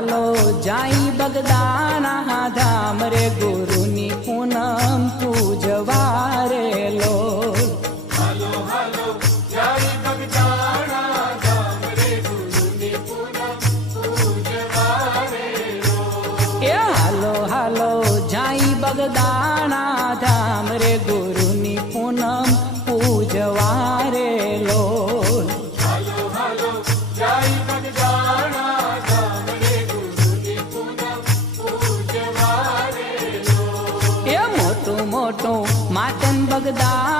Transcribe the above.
હાલો જાઈ બગદાણા ધામ રે ગુરુની પૂનમ પૂજવા રે લોલ. હાલો હાલો જાય બગદાણા ધામ રે ગુરુની પૂનમ પૂજવા રે લોલ. એ હાલો હાલો જાઈ બગદાણા ધામ રે ગુરુની પૂનમ પૂજવા રે લોલ. હાલો હાલો જાય બગદાણા ધામ રે ગુરુની પૂનમ પૂજવા રે લોલ. એ મોટું મોટું માતન બગદાણા